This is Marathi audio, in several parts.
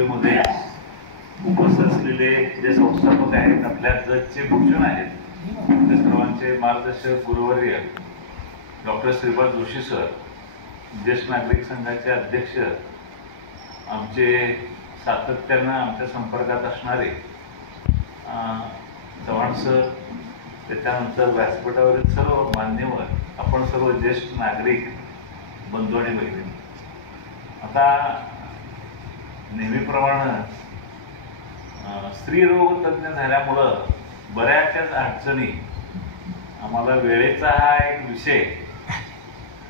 मध्ये उपस्थित असलेले जे संस्थापक आहेत, आपल्या जजचे भूषण आहेत, त्या सर्वांचे मार्गदर्शक गुरुवर्य डॉक्टर श्रीपाद जोशी सर, ज्येष्ठ नागरिक संघाचे अध्यक्ष, आमचे सातत्यानं आमच्या संपर्कात असणारे चव्हाण सर, त्याच्यानंतर व्यासपीठावरील सर्व मान्यवर, आपण सर्व ज्येष्ठ नागरिक बंधू आणि भगिनी, आता नेहमीप्रमाणे स्त्रीरोग तज्ञ झाल्यामुळं बऱ्याचशाच अडचणी, आम्हाला वेळेचा हा एक विषय,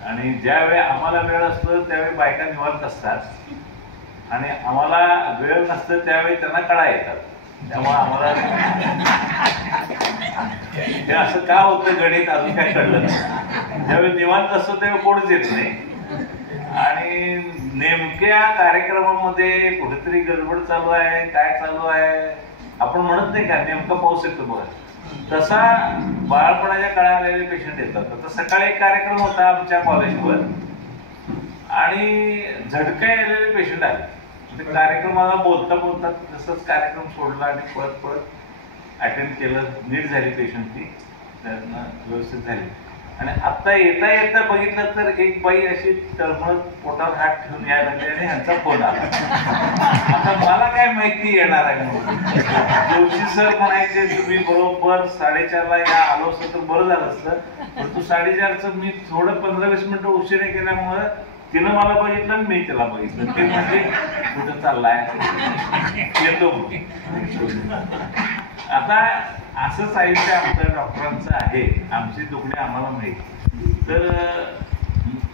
आणि ज्यावेळी आम्हाला वेळ असतो त्यावेळी बायका निवांत असतात आणि आम्हाला वेळ नसतं त्यावेळी त्यांना कळा येतात. त्यामुळे आम्हाला हे असं का होतं गणित अजून काय कळलं नाही. ज्यावेळी निवांत असतो त्यावेळी कोणच येत नाही आणि नेमक्या कार्यक्रमामध्ये कुठेतरी गडबड चालू आहे, काय चालू आहे, आपण म्हणत नाही का नेमका पाऊस येतो बघा, तसा बाळपणाच्या काळात आलेले पेशंट येतात. आता सकाळी एक कार्यक्रम होता आमच्या कॉलेजवर आणि झटका आलेले पेशंट आले. कार्यक्रमाला बोलता बोलता तसंच कार्यक्रम सोडला आणि परत परत अटेंड केलं. नीट झाली पेशंट, ती त्यांना व्यवस्थित झाली. आणि आता येता येता बघितलं तर एक बाई अशी तळमळत पोटावर हात ठेवून यायला लागली आणि ह्यांचा फोन आला. आता मला काय माहिती येणार आहे म्हणून. जोशी सर म्हणायचे तुम्ही बरोबर 4:30ला या, आलो असतं तर बरं झालं असतं, पण तू 4:30चं मी थोडं 15-20 मिनिटं उशिरा केल्यामुळं तिनं मला बघितलं आणि मी तिला बघितलं. ते म्हणजे कुठं चाललाय, येतो. आता असंच आयुष्य आमचं डॉक्टरांचं आहे. आमची दुखणे आम्हाला माहिती. तर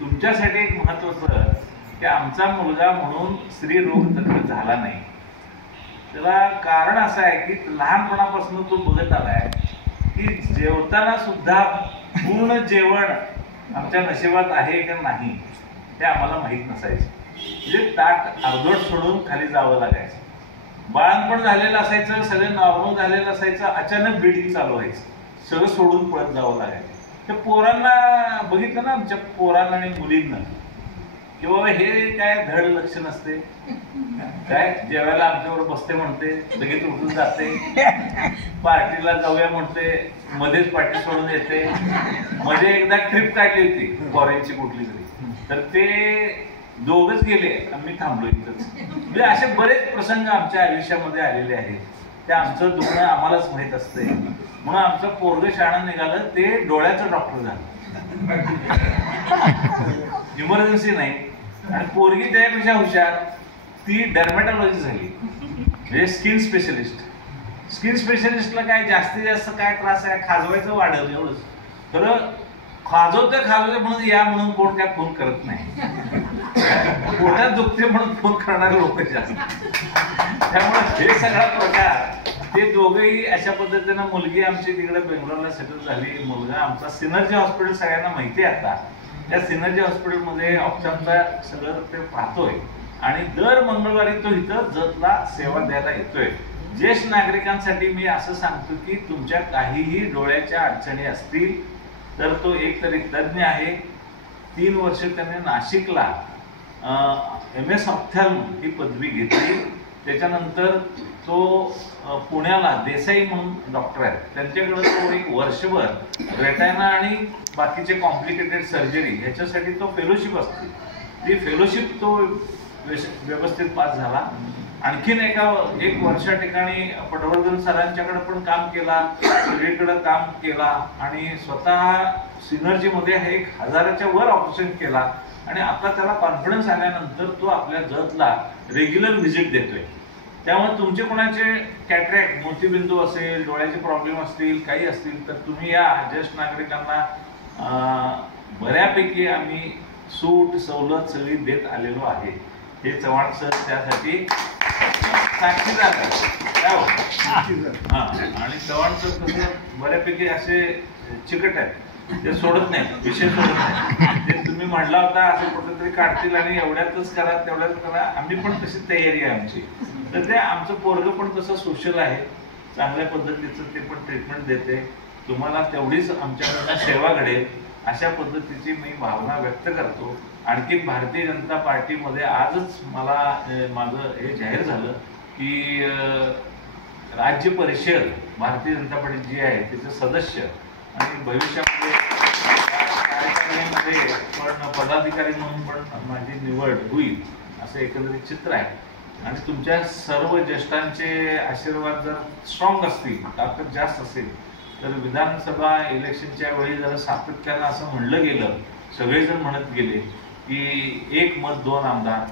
तुमच्यासाठी एक महत्वाचं की आमचा मुलगा म्हणून स्त्री रोग तज्ञ झाला नाही. त्याला कारण असं आहे की लहानपणापासून तो बघत आलाय की जेवताना सुद्धा पूर्ण जेवण आमच्या नशिबात आहे का नाही हे आम्हाला माहीत नसायचं. म्हणजे ताट अर्धवट सोडून खाली जावं लागायचं. बाळंतपण झालेलं असायचं, सगळं नॉर्मल झालेलं असायचं, अचानक ब्लिडिंग चालू व्हायचं, सगळं सोडून पळत जावं लागायचं. त्या पोरांना बघितलं ना, आमच्या पोरांना आणि मुलींना, की बाबा हे काय धड लक्ष नसते, काय जेवायला आमच्याबरोबर बसते म्हणते, लगेच उठून जाते, पार्टीला जाऊया म्हणते, मध्येच पार्टी सोडून येते. मध्ये एकदा ट्रिप काढली होती फॉरेनची कुठली तरी, तर ते दोघच गेले आणि मी थांबलो इथंच. म्हणजे असे बरेच प्रसंग आमच्या आयुष्यामध्ये आलेले आहेत. ते आमचं दुखणं आम्हालाच माहीत असते. म्हणून आमचं पोरगं शाळा निघालं ते डोळ्याचं डॉक्टर झालं, इमर्जन्सी नाही. आणि पोरगी त्यापेक्षा हुशार, ती डर्मॅटॉलॉजी झाली, म्हणजे स्किन स्पेशलिस्ट. स्किन स्पेशलिस्टला काय जास्तीत जास्त काय त्रास आहे, खाजवायचं वाढवलं एवढंच. खरं खाजवतं म्हणून या म्हणून कोण काय फोन करत नाही. पोटात दुखते म्हणून फोन करणारे लोक जास्त. त्यामुळे हे सगळा प्रकार, ते दोघंही अशा पद्धतीनं, मुलगी आमची तिकडे बेंगलोरला सेटल झाली, मुलगा आमचा सिनर्जी हॉस्पिटल सगळ्यांना माहिती आहे. आता त्या सिनर्जी हॉस्पिटलमध्ये ऑप्शनचा सगळं ते पाहतोय आणि दर मंगळवारी तो इथं जतला सेवा द्यायला येतोय. ज्येष्ठ नागरिकांसाठी मी असं सांगतो की तुमच्या काहीही डोळ्याच्या अडचणी असतील तर तो एक तरी तज्ञ आहे. 3 वर्ष त्याने नाशिकला MS ऑप्थॅल्म ही पदवी घेतली. त्याच्यानंतर तो पुण्याला देसाई म्हणून डॉक्टर आहेत, त्यांच्याकडे तो एक वर्षभर रेटायना आणि बाकीचे कॉम्प्लिकेटेड सर्जरी ह्याच्यासाठी तो फेलोशिप असते. ती फेलोशिप तो व्यवस्थित पास झाला. आणखीन एक वर्षा ठिकाणी पटवर्धन सरांच्याकडे पण काम केला, सगळीकडे काम केला आणि स्वतः सिनर्जीमध्ये 1000च्या वर ऑपरेशन केला. आणि आता त्याला कॉन्फिडन्स आल्यानंतर तो आपल्या जतला रेग्युलर व्हिजिट देतोय. त्यामुळे तुमचे कोणाचे कॅटरॅक्ट, मोतीबिंदू असेल, डोळ्याचे प्रॉब्लेम असतील, काही असतील तर तुम्ही या. ज्येष्ठ नागरिकांना बऱ्यापैकी आम्ही सूट सवलत सगळी देत आलेलो आहे. हे चव्हाण सर त्यासाठी साक्षीदार आणि चव्हाण सर कसं बऱ्यापैकी असे चिकट आहेत, ते सोडत नाही, विषय सोडत नाही. ते तुम्ही म्हणला होता असं कुठेतरी काढतील आणि एवढ्यातच करा तेवढ्यात करा, आम्ही पण तशी तयारी आहे आमची. तर ते आमचं पोरगं पण तसं सोशल आहे, चांगल्या पद्धतीचं ते पण ट्रीटमेंट देते. तुम्हाला तेवढीच आमच्याकडनं सेवा घडेल अशा पद्धतीची मी भावना व्यक्त करतो. आणखी भारतीय जनता पार्टीमध्ये आजच मला माझं हे जाहीर झालं की राज्य परिषद भारतीय जनता पार्टी जी आहे त्याचे सदस्य आणि भविष्यामध्ये कार्यकारिणीमध्ये पण पदाधिकारी म्हणून पण माझी निवड होईल असं एकंदरीत चित्र आहे. आणि तुमच्या सर्व ज्येष्ठांचे आशीर्वाद जर स्ट्रॉंग असतील, ताकद जास्त असेल, तर विधानसभा इलेक्शनच्या वेळी जर सातत्यानं असं म्हणलं गेलं, सगळेजण म्हणत गेले की 1 मत 2 आमदार,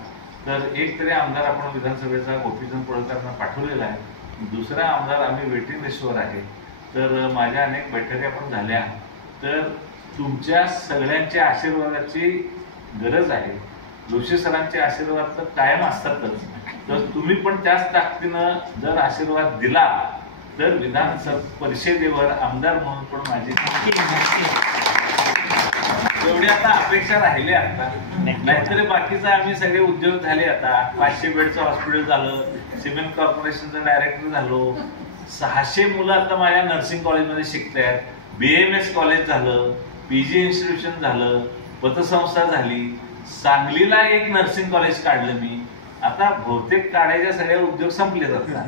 तर एक तरी आमदार आपण विधानसभेचा गोपीचंद पडळकरांना पाठवलेला आहे, दुसरा आमदार आम्ही वेटिंग लिस्टवर आहे. तर माझ्या अनेक बैठका पण झाल्या. तर तुमच्या सगळ्यांच्या आशीर्वादाची गरज आहे. जोशी सरांचे आशीर्वाद तर कायम असतातच, तर तुम्ही पण त्याच ताकदीनं जर आशीर्वाद दिला तर विधान परिषदेवर आमदार म्हणून पण माझी एवढी आता अपेक्षा राहिली. आता नाहीतरी बाकीचं आम्ही सगळे उद्योग झाले. आता 500 बेडचं हॉस्पिटल झालं, सिमेंट कॉर्पोरेशनचं डायरेक्टर झालो, 600 मुलं आता माझ्या नर्सिंग कॉलेजमध्ये शिकतायत, BMS कॉलेज झालं, PG इन्स्टिट्यूशन झालं, पतसंस्था झाली, सांगलीला एक नर्सिंग कॉलेज काढलं मी. आता बहुतेक काढायच्या सगळे उद्योग संपले जातात.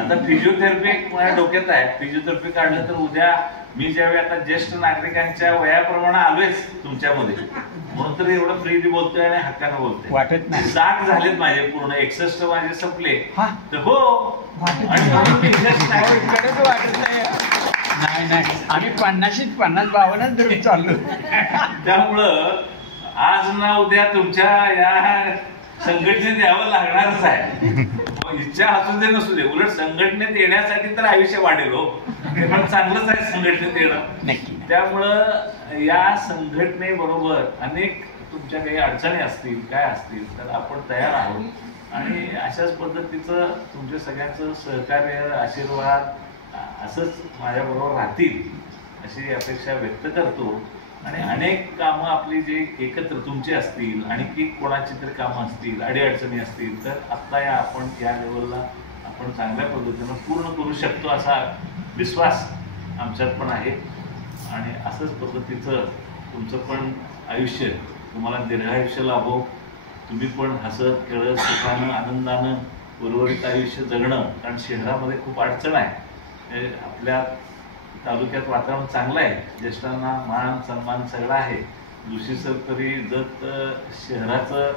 आता फिजिओथेरपी एक माझ्या डोक्यात आहे. फिजिओथेरपी काढलं तर उद्या मी ज्यावेळी आता ज्येष्ठ नागरिकांच्या वयाप्रमाणे आलोयच तुमच्यामध्ये, म्हणून तर एवढं फ्रीली बोलतोय आणि हक्कानं बोलतोय. वाटत नाही 60 झालेत माझे पूर्ण, 61 माझे संपले. तर हो वाटत नाही नाही आम्ही 50-50 धरून चाललो. त्यामुळं आज ना उद्या तुमच्या या संघटनेत यावं लागणारच आहे. इच्छा असू दे नसू दे, उलट संघटनेत येण्यासाठी तर आयुष्य वाढेल हो. ते पण चांगलंच आहे संघटनेत येणं. नक्की. त्यामुळं या संघटनेबरोबर अनेक तुमच्या काही अडचणी असतील, काय असतील, तर आपण तयार आहोत आणि अशाच पद्धतीचं तुमच्या सगळ्यांचं सहकार्य, आशीर्वाद असंच माझ्याबरोबर राहतील अशी अपेक्षा व्यक्त करतो. आणि अनेक कामं आपली जे एकत्र तुमचे असतील, आणखी कोणाची तरी कामं असतील, अडीअडचणी असतील, तर आत्ता आपण या लेवलला आपण चांगल्या पद्धतीनं पूर्ण करू शकतो असा विश्वास आमच्यात पण आहे. आणि असंच पद्धतीचं तुमचं पण आयुष्य तुम्हाला दीर्घायुष्य लाभो. तुम्ही पण हसत खेळत सुखानं आनंदानं उर्वरित आयुष्य जगणं. कारण शहरामध्ये खूप अडचण आहे. आपल्या तालुक्यात वातावरण चांगलं आहे, ज्येष्ठांना मान सन्मान सगळं आहे. जोशी सर तरी जत शहराचं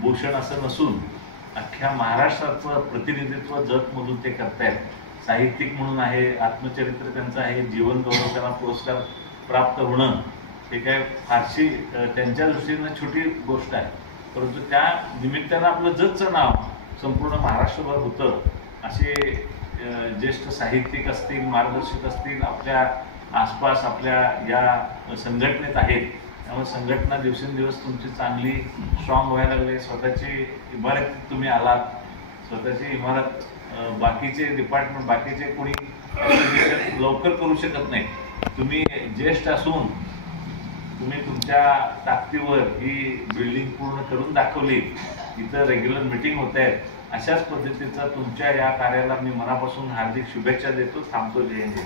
भूषण असं नसून अख्ख्या महाराष्ट्राचं प्रतिनिधित्व जतमधून ते करतायत. साहित्यिक म्हणून आहे, आत्मचरित्र त्यांचं आहे, जीवन गौरव त्यांना पुरस्कार प्राप्त होणं हे काय फारशी त्यांच्या दृष्टीनं छोटी गोष्ट आहे, परंतु त्या निमित्तानं आपलं जतचं नाव संपूर्ण महाराष्ट्रभर होतं. असे ज्येष्ठ साहित्यिक असतील, मार्गदर्शक असतील आपल्या आसपास आपल्या या संघटनेत आहेत. त्यामुळे संघटना दिवसेंदिवस तुमची चांगली स्ट्रॉंग व्हायला लागली. स्वतःची इमारत तुम्ही आलात, स्वतःची इमारत बाकीचे डिपार्टमेंट बाकीचे कोणी लवकर करू शकत नाही. तुम्ही ज्येष्ठ असून तुम्ही तुमच्या ताकदीवर ही बिल्डिंग पूर्ण करून दाखवली. इथं रेग्युलर मीटिंग होत आहेत. अशाच पद्धतीचा तुमच्या या कार्याला मी मनापासून हार्दिक शुभेच्छा देतो. थांबतो. जय हिंद.